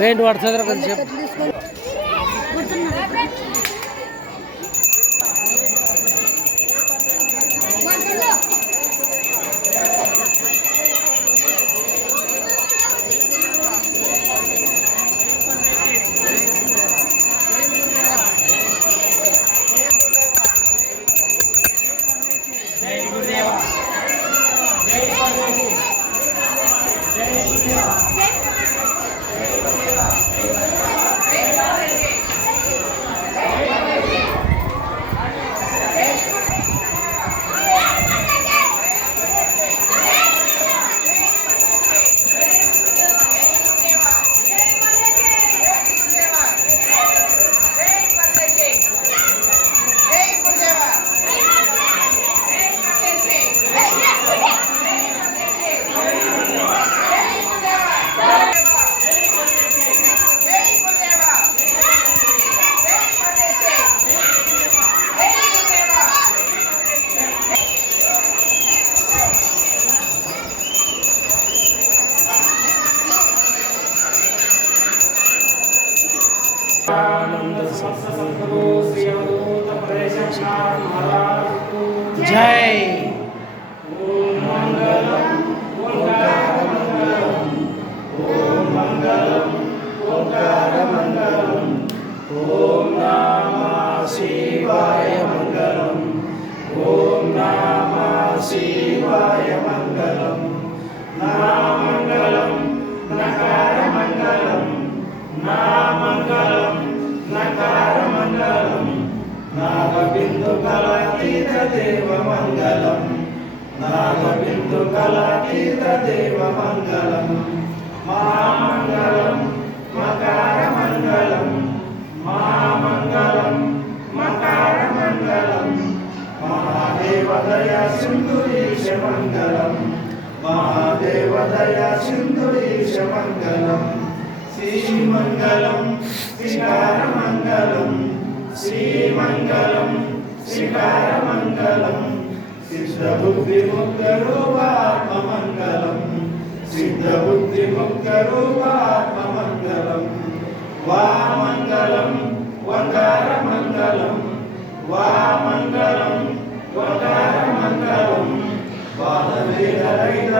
paint वाटतं కొంచెం जय ओम मंगलम ओंकार मंगलम ओम मंगलम ओंकार मंगलम ओम नमः शिवाय मंगलम ओम नमः शिवाय मंगलम नाम मंगलम नकार मंगलम नाम मंगलम नकार मंगलम नागबिंदु कलातीत देव मंगलम नागबिंदु कलातीत देव मंगलम महामंगलम मकार मंगलम महामंगलम मकार मंगलम महादेव दया सिंधु ईश मंगलम महादेव दया सिंधु ईश मंगलम श्री मंगलम श्रीकार मंगलम श्रीमंगलम श्रीकार मंगलम सिद्ध बुद्धि मुक्त रूपात्म मंगलम सिद्ध बुद्धि मुक्त रूपात्म मंगलम वामंगलम वकार मंगलम वामंगलम वकार मंगलम वादवेद रहित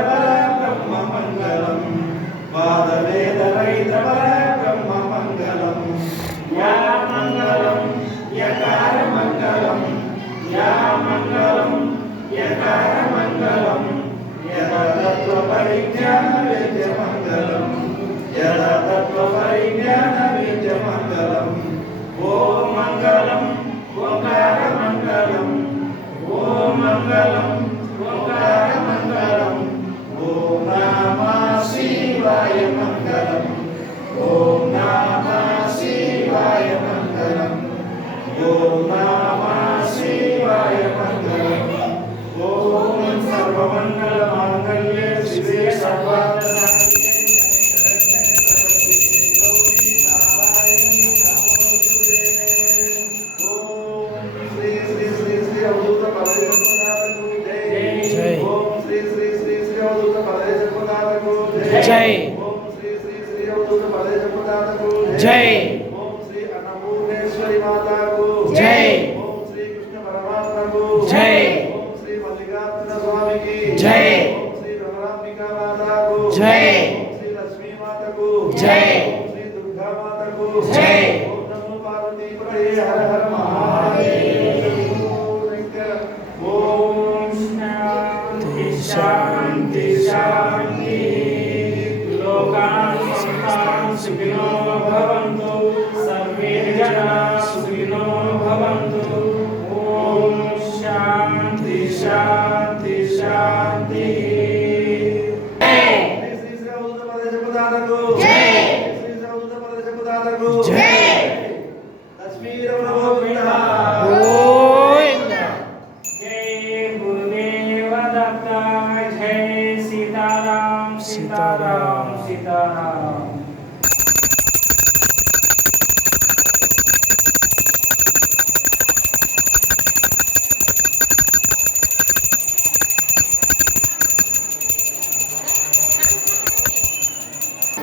ब्रह्म मंगलम वादवेद रहित ब्रह्म मंगलम या मंगलम यकार मंगलम या मंगलम यकार मंगलम यदा तत्व परिज्ञान वेद्य मंगलम यदा तत्व परिज्ञान वेद्य मंगलम ओम मंगलम ओंकार मंगलम ओम मंगलम ओंकार मंगलम ओम नमः शिवाय मंगलम ओम नमः शिवाय मंगलम ओम नमः शिवाय मंगलम ओम सर्वमंगल मांगल्ये शिवे सर्वार्थसाधिके ओम श्री श्री श्री श्री अवधूत पदे जय ओम श्री श्री श्री श्री अवधूत पदे जय ओम श्री श्री श्री अवधूत पदे जय अन्नपूर्णेश्वरी माता को जय ओम श्री कृष्ण परमात्मा को जय ओम श्री मल्लिकार्जुन स्वामी की जय ओम श्री रमणांबिका माता को जय ओम श्री लक्ष्मी माता को जय ओम श्री दुर्गा माता को जय ओम नमो पार्वती पते हर हर महादेव ओम शांति शांति शांति लोकान् समस्तान् सुखिनो भवन्तु सर्वे जनाः सुखिनो भवन्तु ओम शांति शांति शांति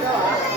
ఉంటావా